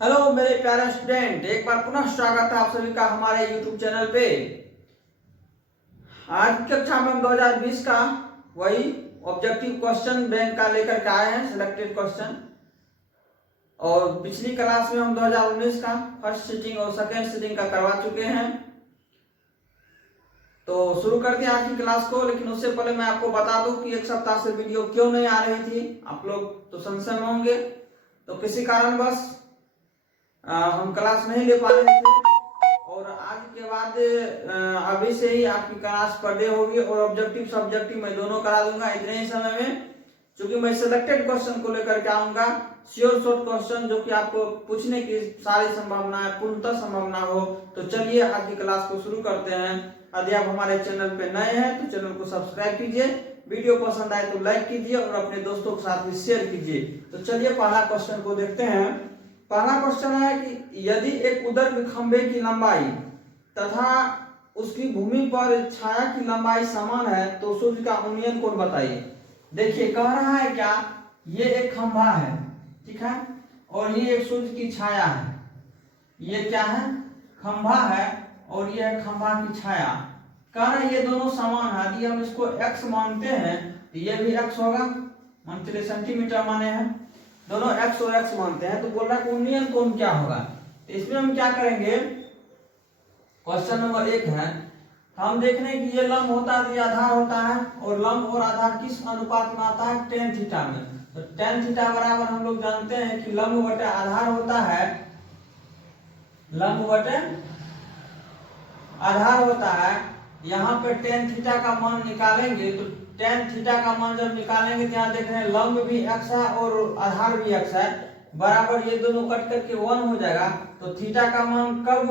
Hello मेरे प्यारे student, एक बार पुनः स्वागत है आप सभी का हमारे YouTube चैनल पे। आज की कक्षा में हम 2020 का वही ऑब्जेक्टिव क्वेश्चन बैंक का लेकर के आए हैं, सिलेक्टेड क्वेश्चन। और पिछली क्लास में हम 2019 का फर्स्ट सीटिंग और सेकेंड सीटिंग का करवा चुके हैं। तो शुरू करते हैं आज की क्लास को, लेकिन उससे पहले मैं आपको बता दूं कि एक सप्ताह से वीडियो क्यों नहीं आ रही थी। आप लोग तो संशय में होंगे, तो किसी कारणवश हम क्लास नहीं ले पा रहे थे। और आज के बाद अभी से ही आपकी क्लास पर डे होगी और ऑब्जेक्टिव सब्जेक्टिव मैं दोनों करा दूंगा इतने ही समय में। क्योंकि मैं सिलेक्टेड क्वेश्चन को लेकर के आऊंगा, श्योर शॉर्ट क्वेश्चन जो कि आपको पूछने की सारी संभावना है, पूर्णतः संभावना हो। तो चलिए आज की क्लास को शुरू करते हैं। यदि आप हमारे चैनल पे नए हैं तो चैनल को सब्सक्राइब कीजिए, वीडियो पसंद आए तो लाइक कीजिए और अपने दोस्तों के साथ भी शेयर कीजिए। तो चलिए पहला क्वेश्चन को देखते हैं। पहला क्वेश्चन है कि यदि एक उदर खंभे की लंबाई तथा उसकी भूमि पर छाया की लंबाई समान है तो सूर्य का उन्नयन कोण बताइए। देखिए कह रहा है क्या, ये एक खंभा है, ठीक है, और ये एक सूर्य की छाया है। ये क्या है, खंभा है और ये है खंभा की छाया। कह रहा है ये दोनों समान है। यदि हम इसको x मानते हैं तो ये भी x होगा, मान चलिए सेंटीमीटर माने हैं, दोनों x और x मानते हैं। तो बोल रहा है कि उन्नयन कोण क्या होगा। तो इसमें हम क्या करेंगे, क्वेश्चन नंबर 1 है, हम देख रहे हैं कि ये लंब होता है तो ये आधार होता है, और लंब और आधार किस अनुपात में आता है, tan थीटा में। तो tan थीटा बराबर हम लोग जानते हैं कि लंब बटे आधार होता है, लंब बटे आधार होता है। यहाँ पे tan थीटा का मान निकालेंगे तो tan थीटा का मान जब निकालेंगे तो यहाँ देख रहे हैं लंब भी x है और आधार भी x है, बराबर ये दोनों कट करके 1 हो जाएगा। तो थीटा का मान कब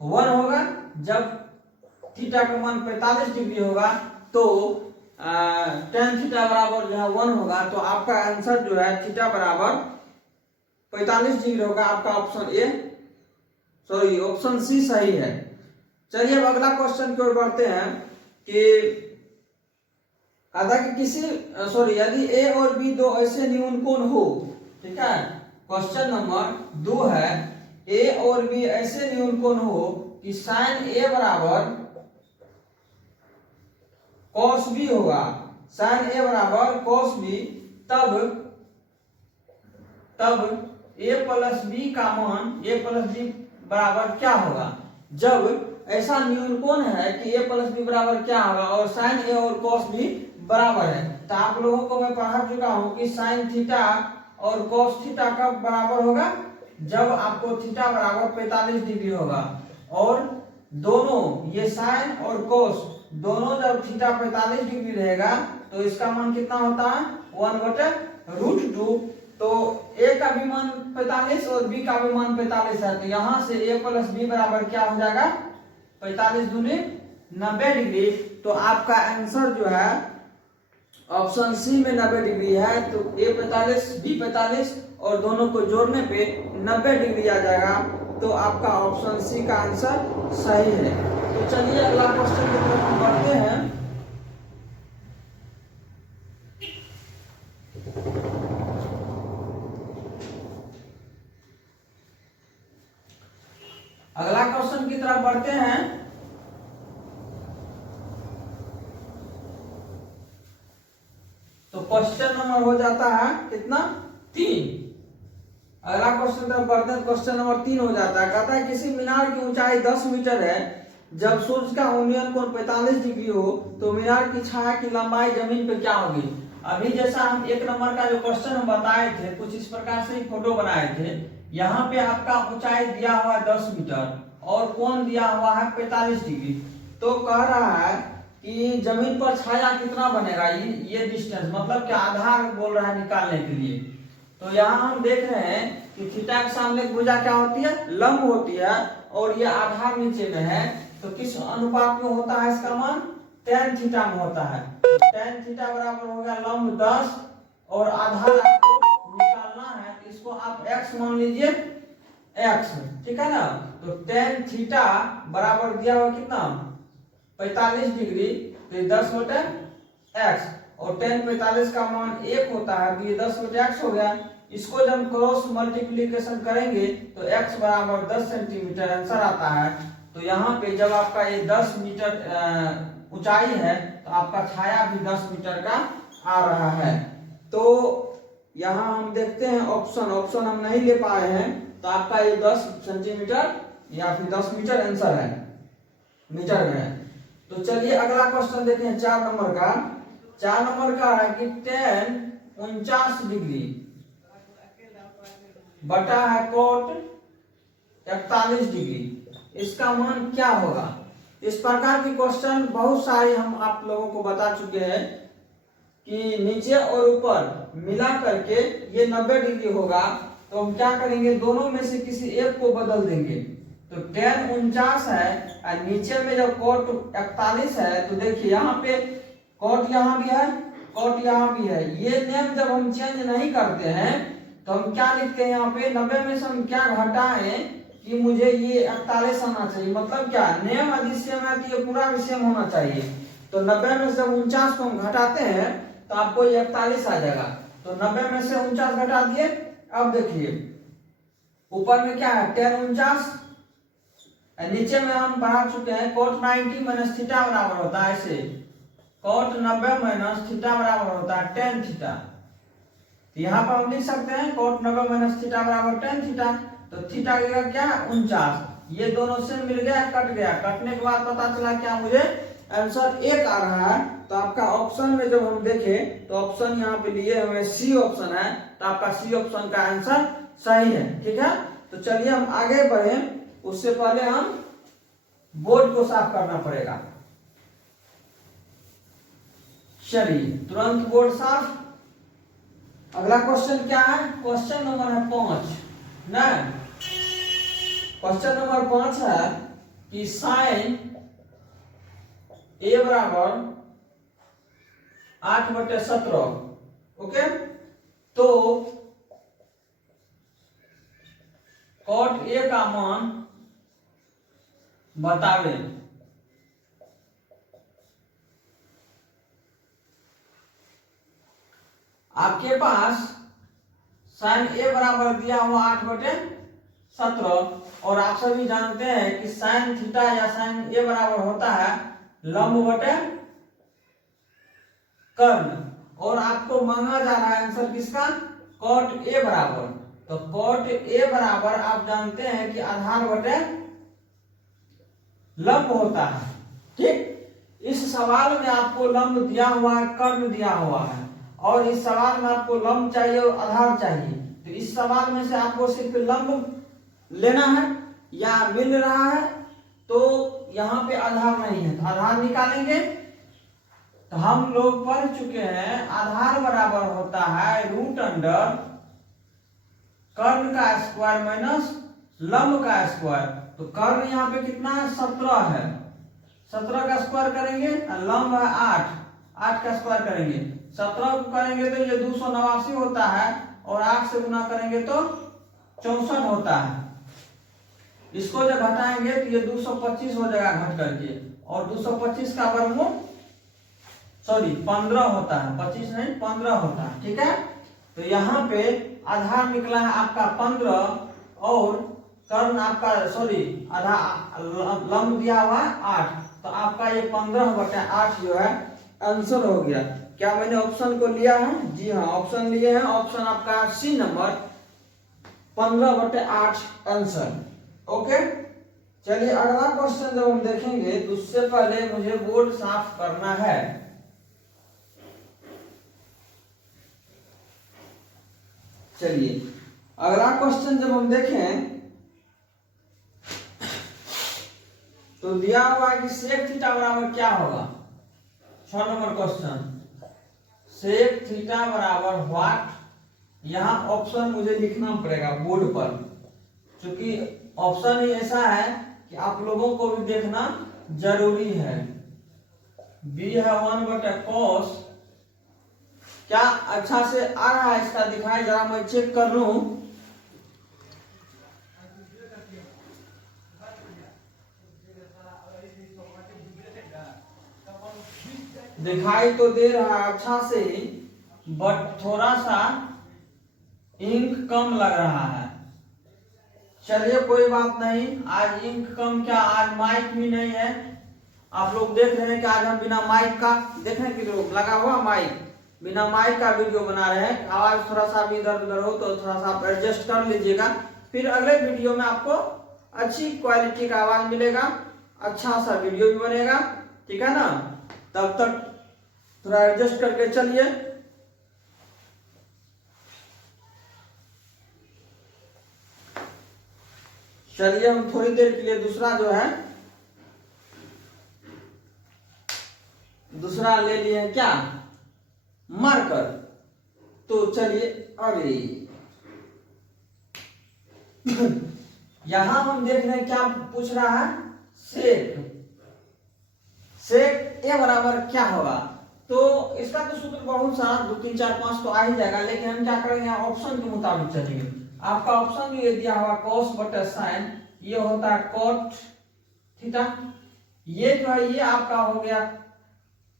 1 होगा, जब थीटा का मान 45 डिग्री होगा। तो tan थीटा बराबर जो है 1 होगा। तो आपका आंसर जो है थीटा बराबर 45 डिग्री होगा। आपका ऑप्शन सी सही है। चलिए अब अगला क्वेश्चन की ओर बढ़ते हैं कि यदि ए और बी दो ऐसे न्यून कोण हो, ठीक है, क्वेश्चन नंबर 2 है, ए और बी ऐसे न्यून कोण हो कि साइन ए बराबर कॉस बी होगा, साइन ए बराबर कॉस बी, तब ए प्लस बी का मान, ए प्लस बी बराबर क्या होगा। जब ऐसा न्यून कोण है कि ए प्लस बी बराबर क्या होगा और साइन ए और कॉस बी बराबर है। तो आप लोगों को मैं पढ़ा चुका हूं कि साइन थीटा और कॉस थीटा कब बराबर होगा, जब आपको थीटा बराबर 45 डिग्री होगा। और दोनों ये साइन और कॉस दोनों जब थीटा 45 डिग्री रहेगा तो इसका मान कितना होता है, 1/√2। तो ए का भी मान 45 और बी का भी मान 45 है। तो यहाँ से ए प्लस बी बराबर क्या हो जाएगा, 45 दूनी 90 डिग्री। तो आपका आंसर जो है ऑप्शन सी में 90 डिग्री है। तो ए 45 बी 45 और दोनों को जोड़ने पे 90 डिग्री आ जाएगा। तो आपका ऑप्शन सी का आंसर सही है। तो चलिए अगला क्वेश्चन की तरफ हम बढ़ते हैं। अगला क्वेश्चन की तरफ बढ़ते हैं। तो क्वेश्चन नंबर हो जाता है कितना, 3। अगला क्वेश्चन तरफ बढ़ते हैं, क्वेश्चन नंबर 3 हो जाता है। कहता है किसी मीनार की ऊंचाई 10 मीटर है, जब सूर्य का उन्नयन कोण 45 डिग्री हो तो मीनार की छाया की लंबाई जमीन पे क्या होगी। अभी जैसा हम 1 नंबर का जो क्वेश्चन हम बताए थे, कुछ इस प्रकार से ही फोटो बनाए थे। यहाँ पे आपका ऊंचाई दिया हुआ है 10 मीटर और कोण दिया हुआ है 45 डिग्री। तो कह रहा है कि जमीन पर छाया कितना बनेगा, ये डिस्टेंस मतलब कि आधार बोल रहा है निकालने के लिए। तो यहाँ हम देख रहे हैं कि थीटा के सामने भुजा क्या होती है, लंब होती है, और ये आधार नीचे में है। तो किस अनुपात में होता है इसका मान, tan थीटा में होता है। tan थीटा बराबर हो गया लंब 10 और आधार आपको निकालना है, तो इसको आप x मान लीजिए, x, ठीक है ना। तो tan थीटा बराबर दिया हुआ कितना, 45 डिग्री, तो 10/x, और tan 45 का मान 1 होता है, तो ये 10/x हो गया। इसको जब क्रॉस मल्टीप्लीकेशन करेंगे तो x बराबर 10 सेंटीमीटर आंसर आता है। तो यहाँ पे जब आपका ये 10 मीटर ऊंचाई है तो आपका छाया भी 10 मीटर का आ रहा है। तो यहाँ हम देखते हैं ऑप्शन हम नहीं ले पाए हैं, तो आपका ये 10 सेंटीमीटर या फिर 10 मीटर आंसर है, मीटर में है। तो चलिए अगला क्वेश्चन देखें 4 नंबर का। 4 नंबर का है कि tan 49 डिग्री बटा है cot 41 डिग्री, इसका मान क्या होगा। इस प्रकार की क्वेश्चन बहुत सारे हम आप लोगों को बता चुके हैं कि नीचे और ऊपर मिला करके ये 90 डिग्री होगा। तो हम क्या करेंगे, दोनों में से किसी एक को बदल देंगे। तो tan 49 है और नीचे में जब cot 41 है, तो देखिए यहाँ पे cot यहाँ भी है, cot यहाँ भी है। ये नेम जब हम चेंज नहीं करते हैं तो हम क्या लिखते हैं, यहाँ पे 90 में से हम क्या घटाएं कि मुझे ये 41 आना चाहिए। मतलब क्या, नेम यदि सेम है तो ये पूरा भी सेम होना चाहिए। तो 90 में से जब 49 को हम घटाते हैं तो आपको ये 41 आ जाएगा। तो 90 में से 49 घटा दिए। अब देखिए ऊपर में क्या है, tan 49, नीचे में हम पढ़ा चुके हैं cot 90 माइनस थीटा बराबर होता है ऐसे, cot 90 माइनस थीटा बराबर होता है tan थीटा। यहाँ पर हम लिख सकते हैं cot 90 माइनस थीटा बराबर tan थीटा। तो थीटा का क्या है 49, ये दोनों से मिल गया, कट गया, कटने के बाद पता चला क्या, मुझे आंसर 1 आ रहा है। तो आपका ऑप्शन में जब हम देखें तो ऑप्शन यहाँ पे लिए हमें सी ऑप्शन है, तो आपका सी ऑप्शन का आंसर सही है। ठीक है, तो चलिए हम आगे बढ़े, उससे पहले हम बोर्ड को साफ करना पड़ेगा। चलिए तुरंत बोर्ड साफ। अगला क्वेश्चन क्या है, क्वेश्चन नंबर है 5 ना। क्वेश्चन नंबर 5 है कि साइन a बराबर 8/17। ओके, तो cot a का मान बतावे। आपके पास साइन a बराबर दिया हुआ 8/17, और आप सभी जानते हैं कि साइन थीटा या साइन a बराबर होता है लंब बटे कर्ण, और आपको मांगा जा रहा है आंसर किसका, cot a बराबर। तो cot a बराबर आप जानते हैं कि आधार बटे लंब होता है। ठीक, इस सवाल में आपको लंब दिया हुआ है, कर्ण दिया हुआ है, और इस सवाल में आपको लंब चाहिए और आधार चाहिए। तो इस सवाल में से आपको सिर्फ लंब लेना है या मिल रहा है, तो यहाँ पे आधार नहीं है तो आधार निकालेंगे। तो हम लोग पढ़ चुके हैं आधार बराबर होता है √अंडर कर्ण का स्क्वायर माइनस लंब का स्क्वायर। तो कर्ण यहाँ पे कितना है, 17 है, 17 का स्क्वायर करेंगे, लंब है 8 का स्क्वायर करेंगे, 17 को करेंगे तो ये 289 होता है, और 8 से गुना करेंगे तो 64 होता है। इसको जब घटाएंगे तो ये 225 हो जाएगा घट करके, और 225 का वर्गमूल 15 होता है, 25 नहीं 15 होता है। ठीक है, तो यहाँ पे आधार निकला है आपका 15, और कर्ण आपका आधार लंब दिया हुआ है 8, तो आपका ये 15/8 जो है आंसर हो गया। क्या मैंने ऑप्शन को लिया है, जी हाँ ऑप्शन लिए हैं, ऑप्शन आपका सी नंबर 15/8 आंसर। ओके, चलिए अगला क्वेश्चन जब हम देखेंगे तो उससे पहले मुझे बोर्ड साफ करना है। चलिए अगला क्वेश्चन जब हम देखें तो दिया हुआ है कि सेक थीटा बराबर क्या होगा। 6 नंबर क्वेश्चन, सेक थीटा बराबर व्हाट। यहाँ ऑप्शन मुझे लिखना पड़ेगा बोर्ड पर, क्योंकि ऑप्शन ही ऐसा है कि आप लोगों को भी देखना जरूरी है। बी है 1/cos, क्या अच्छा से आ रहा है इसका दिखाई, जरा मैं चेक कर लूं। दिखाई तो दे रहा है अच्छा से, बट थोड़ा सा इंक कम लग रहा है। चलिए कोई बात नहीं, आज इंक कम क्या, आज माइक भी नहीं है। आप लोग देख रहे हैं कि आज हम बिना माइक का, देखें कि लोग लगा हुआ माइक, बिना माइक का वीडियो बना रहे हैं। आवाज थोड़ा सा भी इधर उधर हो तो थोड़ा सा आप एडजस्ट कर लीजिएगा। फिर अगले वीडियो में आपको अच्छी क्वालिटी का आवाज मिलेगा, अच्छा सा वीडियो भी बनेगा, ठीक है ना। तब तक थोड़ा एडजस्ट करके चलिए। चलिए हम थोड़ी देर के लिए दूसरा जो है, दूसरा ले लिए क्या, मार्कर। तो चलिए, अरे यहां हम देख रहे हैं क्या पूछ रहा है, सेक। सेक ए बराबर क्या होगा, तो इसका तो सूत्र बहुत सा 2 3 4 5 तो आ ही जाएगा, लेकिन हम क्या करेंगे, ऑप्शन के मुताबिक चलेंगे। आपका ऑप्शन ये दिया हुआ cos बटा sin, ये होता है cot थीटा। ये जो है ये आपका हो गया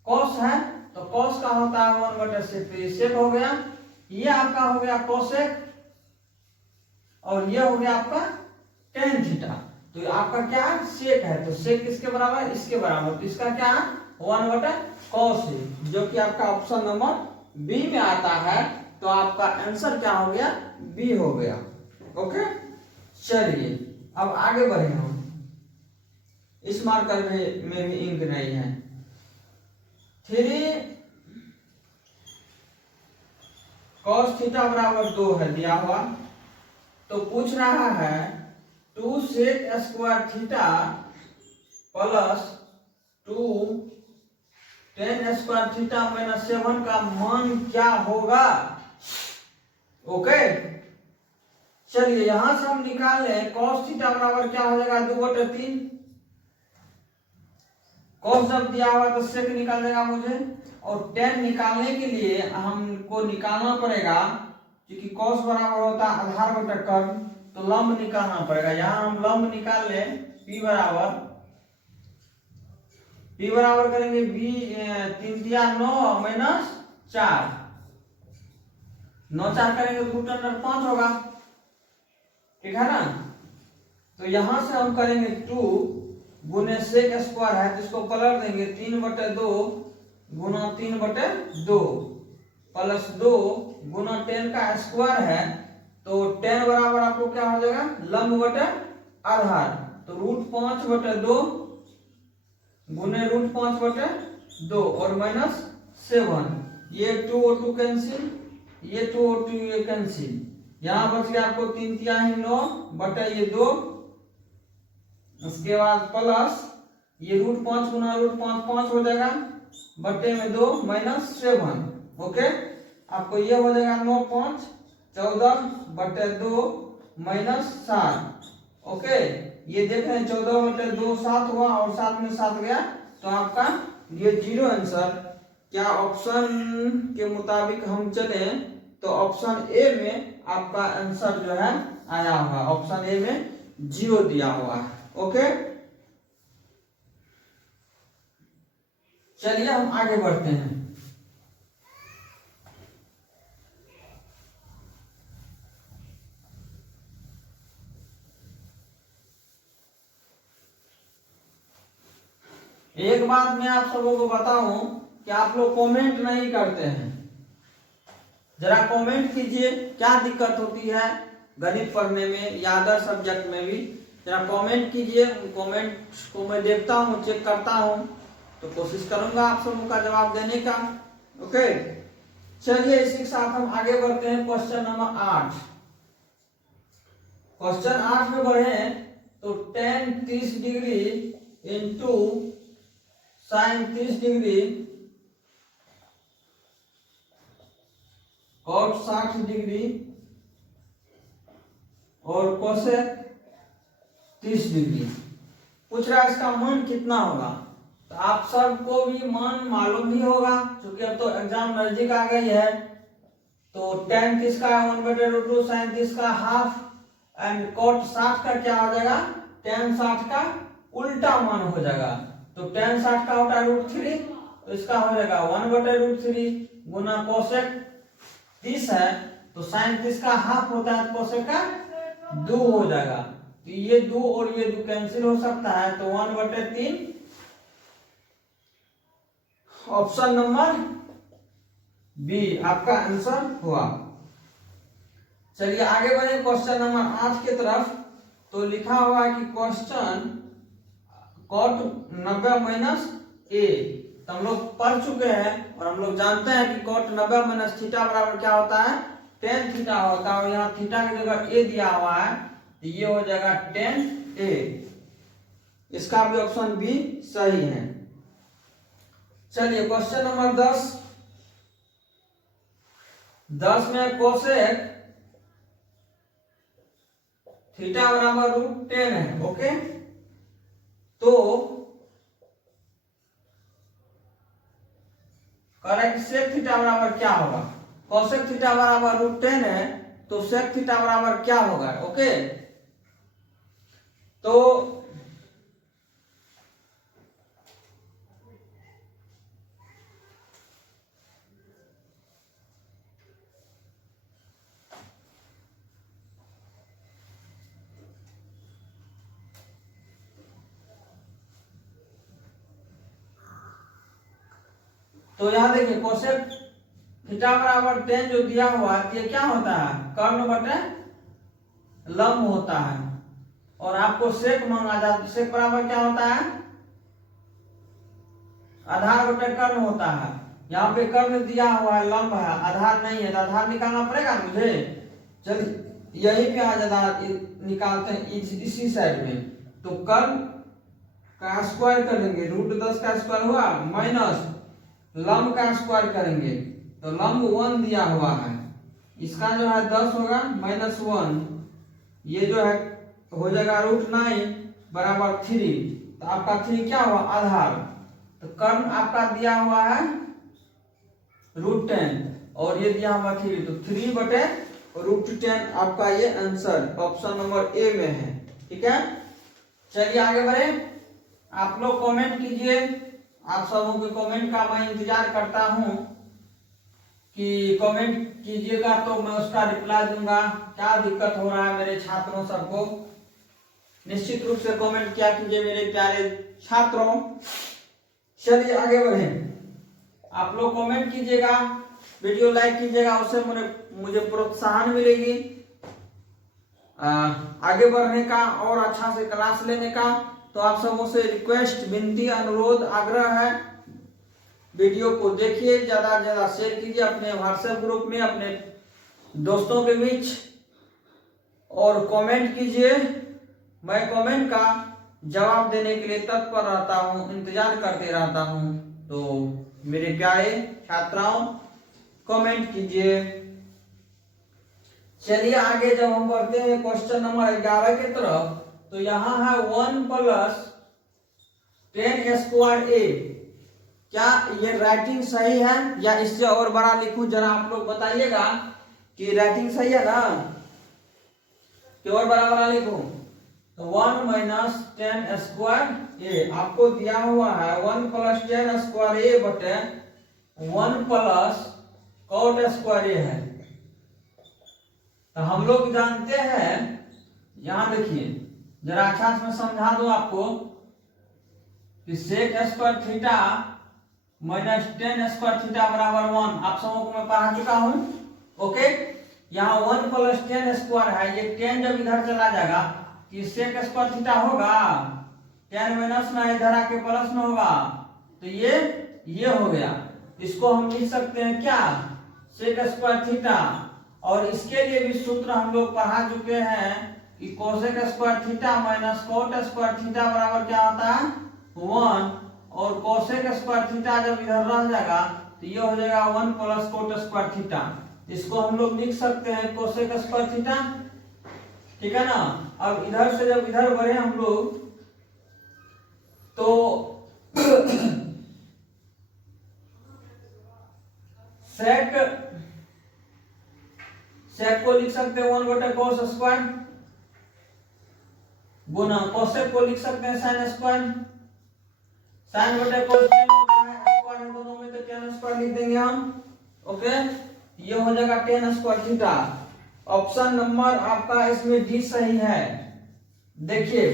cos है, तो cos का होता है 1 बटा sec, तो ये sec हो गया। ये आपका हो गया cosec, और ये हो गया आपका tan थीटा। तो आपका क्या है, sec है, तो sec किसके बराबर, इसके बराबर, तो इसका क्या है 1 बटा cos है, जो कि आपका ऑप्शन नंबर बी में आता है। तो आपका आंसर क्या हो गया, बी हो गया। ओके, चलिए अब आगे बढ़े हम। इस मार्कर में भी इंक नहीं है। 3 cos थीटा बराबर 2 है दिया हुआ, तो पूछ रहा है 2 sec square theta plus 2 tan square theta minus 7 का मान क्या होगा। ओके, चलिए यहां से हम निकाल लें cos थीटा बराबर क्या हो जाएगा, 2/3। cos जब दिया हुआ तो sec निकाल देगा मुझे, और tan निकालने के लिए हमको निकालना पड़ेगा, क्योंकि cos बराबर होता है आधार बटा कर्ण, तो लंब निकालना पड़ेगा। यहां हम लंब निकाल लें, p बराबर करेंगे b 3 तिया 9 माइनस 4, 9 4 करेंगे तो √5 होगा, ठीक है ना। तो यहां से हम करेंगे 2 गुने sec स्क्वायर है, जिसको पलट देंगे 3/2 गुना 3/2 प्लस 2 गुना tan का स्क्वायर है, तो tan बराबर आपको क्या हो जाएगा, लंब बटे आधार, तो √5/2 गुने √5/2 और माइनस 7, ये 2 और 2 कैंसिल, ये 2 और 2 ये कैंसिल, यहां बच गया आपको 3 तिहाई 9 बटे ये 2, उसके बाद प्लस ये √5 गुना √5 5 हो जाएगा, बटे में 2 माइनस 7। ओके, आपको ये हो जाएगा 9 5 14 बटे 2 माइनस 7। ओके, ये देख रहे हैं 14/2 7 हुआ, और 7 में 7 गया, तो आपका ये 0 आंसर। क्या ऑप्शन के मुताबिक हम चले तो ऑप्शन ए में आपका आंसर जो है आया होगा, ऑप्शन ए में 0 दिया हुआ है। ओके, चलिए हम आगे बढ़ते हैं। एक बात मैं आप सबों को बताऊं कि आप लोग कमेंट नहीं करते हैं, जरा कमेंट कीजिए, क्या दिक्कत होती है गणित पढ़ने में या अदर सब्जेक्ट में भी, जरा कमेंट कीजिए। कमेंट को मैं देखता हूँ, चेक करता हूँ, तो कोशिश करूंगा आप सबों का जवाब देने का। ओके, चलिए इसी के साथ हम आगे बढ़ते हैं क्वेश्चन नंबर 8। क्वेश्चन 8 में बढ़े तो tan 30 degree into sin 30 degree cot 60 degree और cosec 30 डिग्री पूछ रहा है, इसका मान कितना होगा। तो आप सबको भी मान मालूम ही होगा, क्योंकि अब तो एग्जाम नजदीक आ गई है। तो tan 30 का 1/√2, sin 30 का हाफ, एंड cot 60 का क्या हो जाएगा, tan 60 का उल्टा मान हो जाएगा। तो tan 60 का होता है √3, तो इसका हो जाएगा 1/√3 गुना cosec 30 है, तो साइन 30 का हाफ होता है, कोसेक का 2 हो जाएगा। तो ये 2 और ये 2 कैंसिल हो सकता है, तो 1/3 ऑप्शन नंबर बी आपका आंसर हुआ। चलिए आगे बढ़े क्वेश्चन नंबर 8 की तरफ। तो लिखा हुआ है कि क्वेश्चन cot 90 माइनस ए। तो हम लोग पढ़ चुके हैं और हम लोग जानते हैं कि cot 90 माइनस थीटा बराबर क्या होता है, tan थीटा होता है। और यहाँ थीटा की जगह ए दिया हुआ है, तो ये हो जाएगा tan a। इसका भी ऑप्शन बी सही है। चलिए क्वेश्चन नंबर 10 में कोसेक थीटा बराबर √10 है। ओके, तो करेक्ट सेक थीटा बराबर क्या होगा। कोसेक थीटा बराबर √10 है, तो सेक थीटा बराबर क्या होगा। ओके, तो यहाँ देखिए कोसेक थीटा बराबर 10 जो दिया हुआ है, ये क्या होता है, कर्ण बटे लंब होता है। और आपको सेक मांगा जाता, सेक बराबर क्या होता है, आधार बटे कर्ण होता है। यहाँ पे कर्ण दिया हुआ है, लंब है, आधार नहीं है, तो आधार निकालना पड़ेगा मुझे। चलिए यही पे आज आधार निकालते हैं, इसी साइड में। तो कर्ण का स्क्वायर करेंगे, √10 का स्क्वायर हुआ, माइनस लंब का स्क्वायर करेंगे, तो लंब 1 दिया हुआ है, इसका जो है 10 होगा, -1, ये जो है हो जाएगा √9 बराबर 3। तो आपका 3 क्या हुआ, आधार। तो कर्ण आपका दिया हुआ है √10 और ये दिया हुआ 3, तो 3/√10 आपका ये आंसर ऑप्शन नंबर ए में है। ठीक है, चलिए आगे बढ़े। आप लोग कमेंट कीजिए, आप सबों के कमेंट का मैं इंतजार करता हूं कि कमेंट कीजिएगा तो मैं उसका रिप्लाई दूंगा। क्या दिक्कत हो रहा है मेरे छात्रों सबको, निश्चित रूप से कमेंट किया कीजिए मेरे प्यारे छात्रों। चलिए आगे बढ़े, आप लोग कमेंट कीजिएगा, वीडियो लाइक कीजिएगा, उससे मुझे प्रोत्साहन मिलेगी आगे बढ़ने का और अच्छा से क्लास लेने का। तो आप सबों से रिक्वेस्ट, विनती, अनुरोध, आग्रह है, वीडियो को देखिए, ज्यादा से ज्यादा शेयर कीजिए अपने व्हाट्सएप ग्रुप में, अपने दोस्तों के बीच, और कमेंट कीजिए। मैं कमेंट का जवाब देने के लिए तत्पर रहता हूं, इंतजार करते रहता हूं। तो मेरे प्यारे छात्राओं कमेंट कीजिए। चलिए आगे जब हम बढ़ते हैं क्वेश्चन नंबर 11 की तरफ, तो यहां है 1 + tan² a। क्या ये राइटिंग सही है या इससे और बड़ा लिखूं, जरा आप लोग बताइएगा कि राइटिंग सही है ना, कि और बड़ा लिखूं। तो 1 - tan² a आपको दिया हुआ है 1 + tan² a बटे 1 + cot² a है। तो हम लोग जानते हैं, यहां देखिए जरा अच्छा से मैं समझा दूं आपको कि sec² theta minus tan² theta बराबर 1। आप सबों को मैं पढ़ा चुका हूं। ओके, यहाँ 1 + tan² है, ये tan जब इधर चला जाएगा कि sec² थीटा होगा, tan माइनस ना इधर आके प्लस में होगा, तो ये हो गया। इसको हम लिख सकते हैं क्या, sec² थीटा। और इसके लिए भी सूत्र हम लोग पढ़ा चुके हैं कि cosec² theta minus cot² theta बराबर क्या होता है, 1। और cosec² थीटा जब इधर रह जाएगा तो ये हो जाएगा 1 + cot² थीटा। इसको हम लोग लिख सकते हैं cosec² थीटा। ठीक है ना। अब इधर से जब इधर बढ़े हम लोग, तो sec को लिख सकते हैं 1/cos² गुना cosec को लिख सकते हैं sin²। sin/cos होता है, स्क्वायर है दोनों में, तो tan² लिख देंगे हम। ओके, ये हो जाएगा ten square theta. Option number आपका इसमें डी सही है। देखिए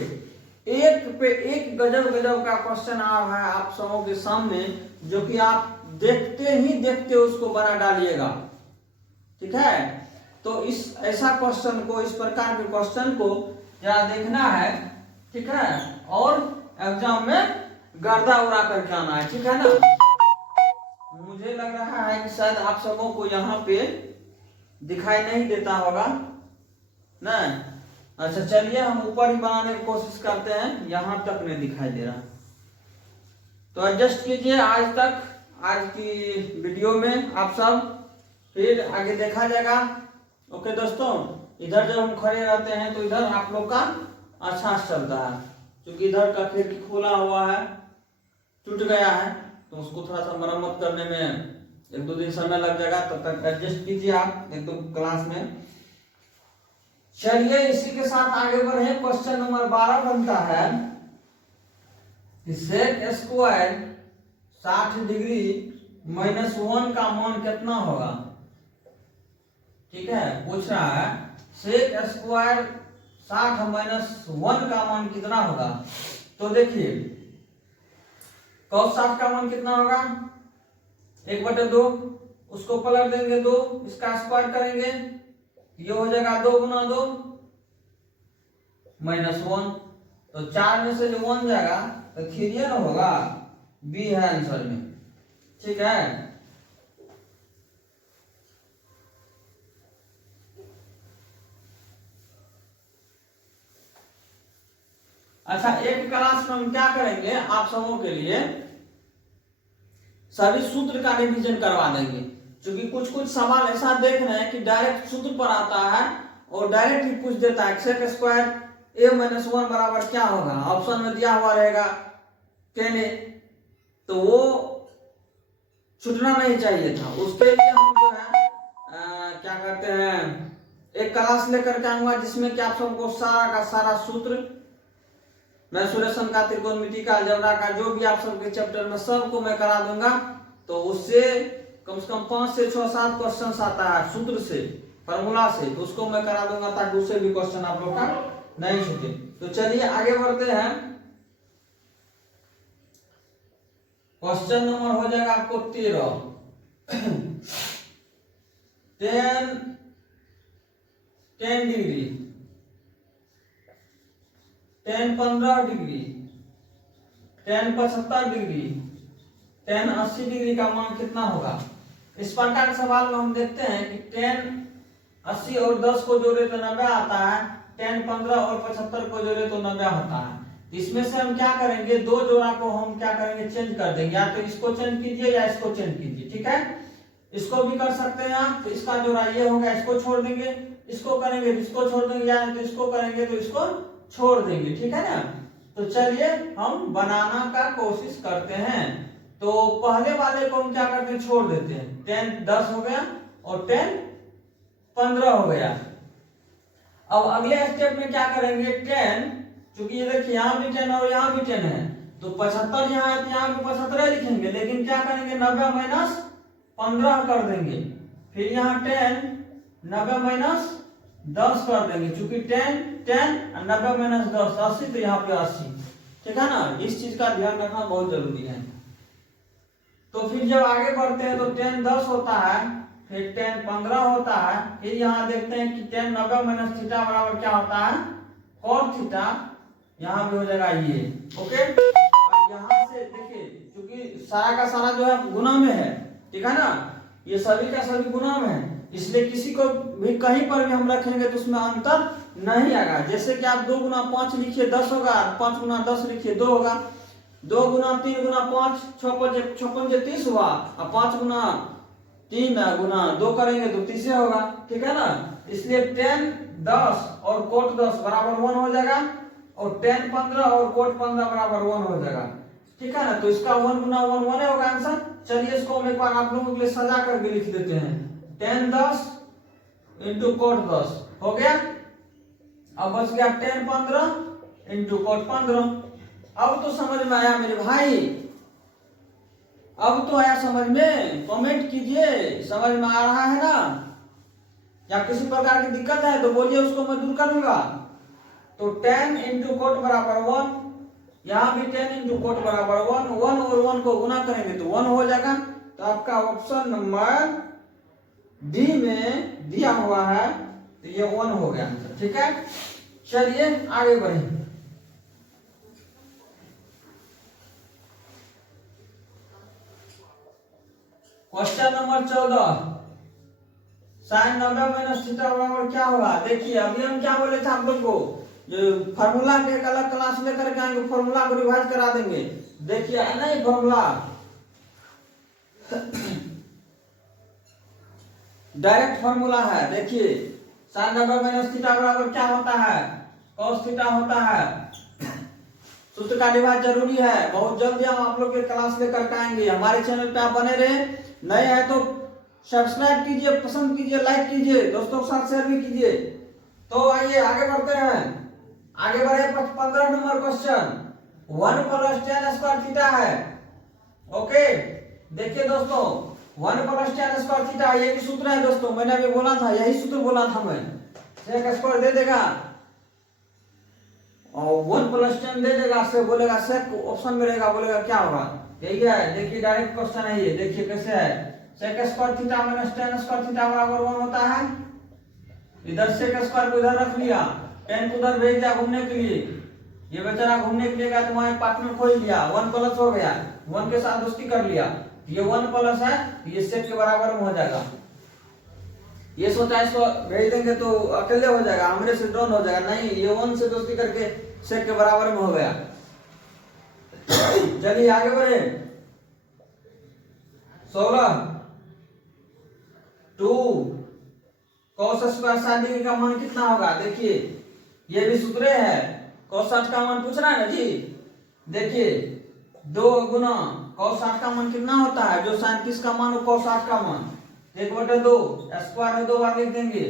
एक पे एक गजब गजब का क्वेश्चन आ रहा है आप सबों के सामने, जो कि आप देखते ही देखते उसको बना डालिएगा। ठीक है, तो इस ऐसा क्वेश्चन को, इस प्रकार के क्वेश्चन को जरा देखना है। ठीक है, और एग्जाम में गर्दा उड़ा करके आना है। ठीक है ना, मुझे लग रहा है कि शायद आप सबों को यहाँ पे दिखाई नहीं देता होगा ना। अच्छा चलिए हम ऊपर ही बनाने की कोशिश करते हैं, यहाँ तक नहीं दिखाई दे रहा, तो एडजस्ट कीजिए आज तक, आज की वीडियो में आप सब, फिर आगे देखा जाएगा। ओके दोस्तों, इधर जब हम खड़े रहते हैं तो इधर आप लोग का अच्छा चलता है, क्योंकि इधर का खिड़की खुला हुआ है, टूट गया है, तो उसको थोड़ा सा मरम्मत करने में 1-2 दिन समय लग जाएगा, तब तक एडजस्ट कीजिए आप एक दो क्लास में। चलिए इसी के साथ आगे बढ़े। क्वेश्चन नंबर 12 बनता है सेक स्क्वायर 60 डिग्री -1 का मान कितना होगा। ठीक है, पूछ रहा है सेक स्क्वायर 60 -1 का मान कितना होगा। तो देखिए cos 60 का मान कितना होगा, 1/2, उसको पलट देंगे 2, इसका स्क्वायर करेंगे, ये हो जाएगा 2 गुना 2 -1, तो 4 में से जो 1 जाएगा तो 3 ना होगा, बी है आंसर में। ठीक है, अच्छा एक क्लास में हम क्या करेंगे, आप सबों के लिए सभी सूत्र का रिवीजन करवा देंगे, क्योंकि कुछ कुछ सवाल ऐसा देख रहे हैं कि डायरेक्ट सूत्र पर आता है और डायरेक्ट ही पूछ देता है सेक स्क्वायर a -1 बराबर क्या होगा, ऑप्शन में दिया हुआ रहेगा 10a, तो वो छूटना नहीं चाहिए था। उसके लिए हम जो है क्या करते हैं, एक क्लास लेकर के आऊंगा जिसमें कि आप सबको सारा का सारा सूत्र, मेंसुरेशन का, त्रिकोणमिति का, अलजेब्रा का, जो भी आप सबके चैप्टर में सबको मैं करा दूंगा। तो उससे कम से कम 5 से 6-7 क्वेश्चन आता है सूत्र से, फॉर्मूला से, तो उसको मैं करा दूंगा ताकि उससे भी क्वेश्चन आप लोग का नहीं छूटे। तो चलिए आगे बढ़ते हैं। क्वेश्चन नंबर हो जाएगा आपको 13। 10 डिग्री, 10 15 डिग्री, 10 75 डिग्री, 10 80 डिग्री का मान कितना होगा। इस प्रकार के सवाल में हम देखते हैं कि 10 80 और 10 को जोड़े तो 90 आता है, 10 15 और 75 को जोड़े तो 90 होता है। इसमें से हम क्या करेंगे, 2 जोड़ा को हम क्या करेंगे, चेंज कर देंगे, या तो इसको चेंज कीजिए या इसको चेंज कीजिए। ठीक है, इसको भी कर सकते हैं आप, तो इसका जोड़ा ये होगा, इसको छोड़ देंगे, इसको करेंगे तो इसको छोड़ देंगे, या तो इसको करेंगे तो इसको छोड़ देंगे। ठीक है ना, तो चलिए हम बनाना का कोशिश करते हैं। तो पहले वाले को हम क्या करते हैं, छोड़ देते हैं, 10 10 हो गया और 10 15 हो गया। अब अगले स्टेप में क्या करेंगे, 10, क्योंकि ये देखिए यहाँ भी 10 और यहाँ भी 10 है, तो 75 यहाँ है तो यहाँ भी 75 लिखेंगे, लेकिन क्या करेंगे 90 - 15 कर देंगे, फिर यहाँ 10 90 - 10 कर देंगे, क्योंकि 10 10 और 90 - 10 80, तो यहाँ पे 80। ठीक है ना, इस चीज का ध्यान रखना बहुत जरूरी है। तो फिर जब आगे बढ़ते हैं तो 10 10 होता है, फिर 10 15 होता है, फिर यहाँ देखते हैं कि 10 90 - थीटा बराबर क्या होता है, cos थीटा, यहाँ भी हो जाएगा ये। ओके, अब यहाँ से देखिए क्योंकि सारा का सारा जो है गुना में है, ठीक है ना, ये सभी का सभी गुना में है, इसलिए किसी को भी कहीं पर भी हम रखेंगे तो उसमें अंतर नहीं आएगा। जैसे कि आप 2 गुना 5 लिखिए 10 होगा, 5 गुना 10 लिखिए 2 होगा, 2 गुना 3 गुना 5 56 30 हुआ, और 5 गुना 3 गुना 2 करेंगे तो 30 होगा। ठीक है ना, इसलिए 10 10 और कोट 10 बराबर 1 हो जाएगा, और 10 15 और कोट 15 बराबर 1 हो जाएगा। ठीक है ना, तो इसका 1 गुना 1 1 होगा आंसर। चलिए इसको हम एक बार आप लोगों के लिए सजा करके लिख देते हैं, 10 10 इंटू कोट 10 हो गया। अब बच गया 10 15 इंटू कोट 15। अब तो समझ में आया मेरे भाई, अब तो आया समझ में? कमेंट कीजिए, समझ में आ रहा है ना? या किसी प्रकार की दिक्कत है तो बोलिए, उसको मैं दूर करूंगा। तो 10 इंटू कोट बराबर 1, यहाँ भी 10 इंटू कोट बराबर 1, 1 और 1 को गुना करेंगे तो 1 हो जाएगा। तो आपका ऑप्शन नंबर बी में दिया हुआ है, तो ये 1 हो गया। ठीक है, चलिए आगे बढ़े। Question number 14, sine 90 minus theta बराबर क्या होगा? देखिए अभी हम क्या बोले थे आप लोग को, जो फॉर्मूला के एक अलग क्लास लेकर के आएंगे, फॉर्मूला को रिवाइज करा देंगे। देखिए नहीं फॉर्मूला डायरेक्ट फॉर्मूला है। देखिए साइन 90 माइनस थीटा बराबर क्या होता है? कॉस थीटा होता है। सूत्र का रिवाज जरूरी है, बहुत जल्दी हम आप लोग के क्लास लेकर के आएंगे। हमारे चैनल पे आप बने रहे, नए हैं तो सब्सक्राइब कीजिए, पसंद कीजिए, लाइक कीजिए, दोस्तों के साथ शेयर भी कीजिए। तो आइए आगे बढ़ते हैं। आगे बढ़े 15 number question, 1 plus tan square theta है। ओके देखिए दोस्तों, 1 प्लस tan स्क्वायर थीटा ये भी सूत्र है दोस्तों, मैंने अभी बोला था, यही सूत्र बोला था मैं। sec स्क्वायर दे देगा और 1 प्लस tan दे देगा, से बोलेगा sec ऑप्शन में रहेगा, बोलेगा क्या होगा? यही है। देखिए डायरेक्ट क्वेश्चन है ये, देखिए कैसे है। sec square theta minus tan square theta बराबर 1 होता है। इधर sec स्क्वायर को इधर रख लिया, tan को उधर भेज दिया घूमने के लिए, ये बेचारा घूमने के लिए गया तो वहां पार्टनर खोज लिया, 1 प्लस हो गया, 1 के साथ दोस्ती कर लिया, ये 1 प्लस है, ये sec के बराबर में हो जाएगा। ये सोचा इसको भेज देंगे तो अकेले हो जाएगा, हमरे से डाउन हो जाएगा, नहीं ये 1 से दोस्ती करके sec के बराबर में हो गया। चलिए आगे बढ़े। 16 2 cos स्क्वायर sin डिग्री का मान कितना होगा? देखिए ये भी सूत्र है, cos 60 का मान पूछ रहा है ना जी। देखिए 2 गुना cos 60 का मान कितना होता है? जो sin 30 का मान हो cos 60 का मान 1/2, स्क्वायर में 2 बार लिख देंगे,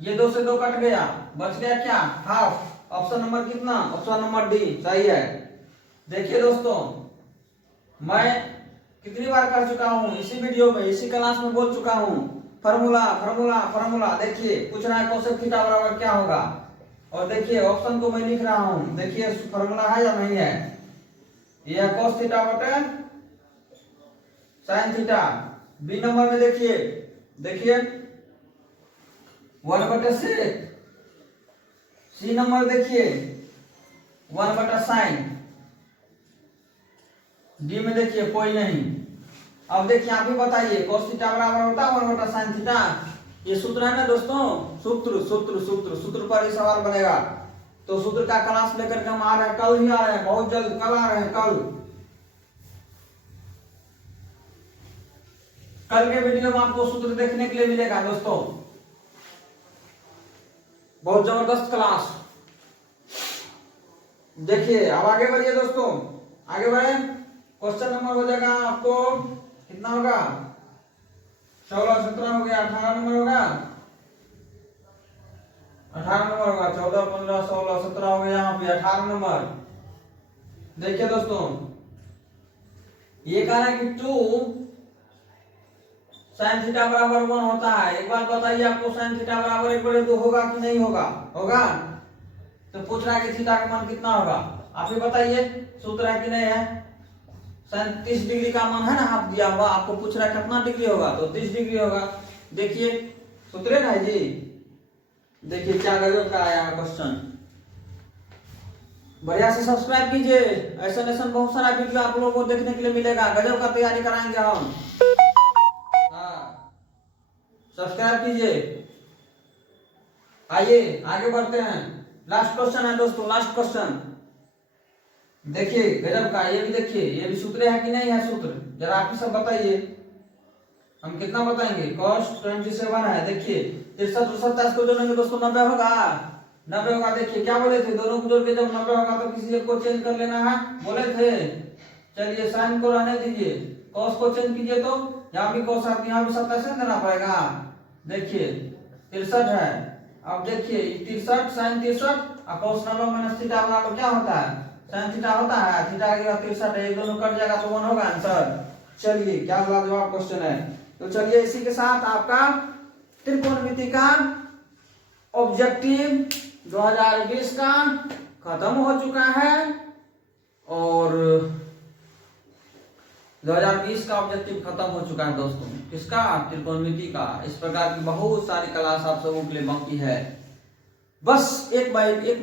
ये 2 से 2 कट गया, बच गया क्या? हाफ। ऑप्शन नंबर कितना? ऑप्शन नंबर डी सही है। देखिए दोस्तों, मैं कितनी बार कर चुका हूं इसी वीडियो में, इसी क्लास में बोल चुका हूं, फार्मूला फार्मूला फार्मूला। देखिए पूछ रहा है cos थीटा बराबर क्या होगा, और देखिए ऑप्शन को मैं लिख रहा हूं, देखिए फार्मूला है या नहीं है। यह cos थीटा बटे sin थीटा। बी नंबर में देखिए, देखिए 1/sec। सी नंबर देखिए 1/sin। डी में देखिए कोई नहीं। अब देखिए आप ही बताइए, cos थीटा बराबर होता है 1/sin थीटा। ये सूत्र है ना दोस्तों, सूत्र सूत्र सूत्र सूत्र पर ही सवाल बनेगा। तो सूत्र का क्लास लेकर के हम आ रहे हैं, कल ही आ रहे हैं, बहुत जल्द कल आ रहे हैं। कल के वीडियो में आपको सूत्र देखने के लिए मिलेगा दोस्तों, बहुत जबरदस्त क्लास। देखिए अब आगे बढ़िए दोस्तों, आगे बढ़े। क्वेश्चन नंबर हो जाएगा आपको कितना होगा? 16 17 हो गया, 18 नंबर होगा, 18 नंबर होगा। 14 15 16 17 हो गया, यहाँ पे 18 नंबर। देखिए दोस्तों, ये कह रहा है कि 2 sin थीटा बराबर 1 होता है। एक बात बताइए, आपको sin थीटा बराबर 1/2 होगा कि नहीं होगा? होगा। तो पूछ रहा है कि थीटा का मान कितना होगा, आप ही बताइए। सूत्र है कि नहीं है? sin 30 डिग्री का मान है ना, आप दिया हुआ, आपको पूछ रहा है कितना डिग्री होगा, तो 30 डिग्री होगा। देखिए सूत्र है जी। देखिए क्या गजब का आया क्वेश्चन। बढ़िया से सब्सक्राइब कीजिए, ऐसा ऐसा बहुत सारा वीडियो आप लोगों को देखने के लिए मिलेगा, गजब का तैयारी कराएंगे हम। सब्सक्राइब कीजिए। आइए आगे बढ़ते हैं। लास्ट क्वेश्चन है दोस्तों, लास्ट क्वेश्चन। देखिए गजब का, ये भी देखिए, ये भी सूत्र है कि नहीं है? सूत्र जरा आप ही सब बताइए। हम कितना बताएंगे? cos 27 है। देखिए 63 और 27 को जोड़ेंगे दोस्तों 90 होगा, 90 होगा। देखिए क्या बोले थे, दोनों को जोड़ के जब 90 होगा तो किसी एक को चेंज कर लेना है, बोले थे। चलिए साइन को रहने दीजिए, cos को चेंज कीजिए, तो यहाँ भी cos आती, यहाँ भी 27 देना पड़ेगा। देखिए 63 है। अब देखिए 63 sin 63 और cos 90 माइनस थीटा बराबर क्या होता है? sin थीटा होता है। थीटा के बाद 63 है, एक दोनों कट जाएगा तो 1 होगा आंसर। चलिए क्या लाजवाब क्वेश्चन है। तो चलिए इसी के साथ आपका त्रिकोणमिति का ऑब्जेक्टिव 2020 का खत्म हो चुका है और 2020 का ऑब्जेक्टिव खत्म हो चुका है दोस्तों। किसका? त्रिकोणमिति का। इस प्रकार की बहुत सारी क्लास आप सबों के लिए बाकी है। बस एक बार एक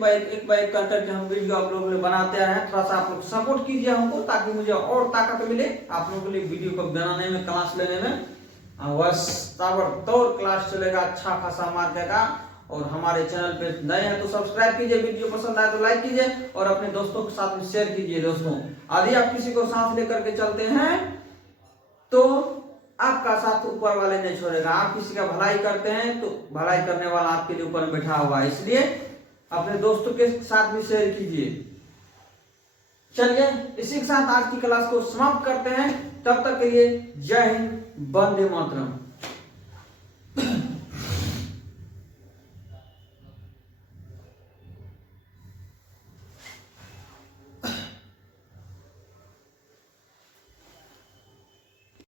कर करके हम वीडियो आप लोगों के लिए बनाते हैं। थोड़ा सा आप लोग सपोर्ट कीजिए हमको, ताकि मुझे और ताकत मिले आप लोगों के लिए वीडियो को बनाने में, क्लास लेने में। बस ताबड़तोड़ क्लास चलेगा, अच्छा खासा मार्क का। और हमारे चैनल पे नए हैं तो सब्सक्राइब कीजिए, वीडियो पसंद आए तो लाइक कीजिए और अपने दोस्तों के साथ में शेयर कीजिए दोस्तों। यदि आप किसी को साथ लेकर के चलते हैं तो आपका साथ ऊपर वाले नहीं छोड़ेगा। आप किसी का भलाई करते हैं तो भलाई करने वाला आपके लिए ऊपर बैठा हुआ है, इसलिए अपने दोस्तों के साथ भी शेयर कीजिए। चलिए इसी के साथ आज की क्लास को समाप्त करते हैं। तब तक के लिए जय हिंद, वंदे मातरम।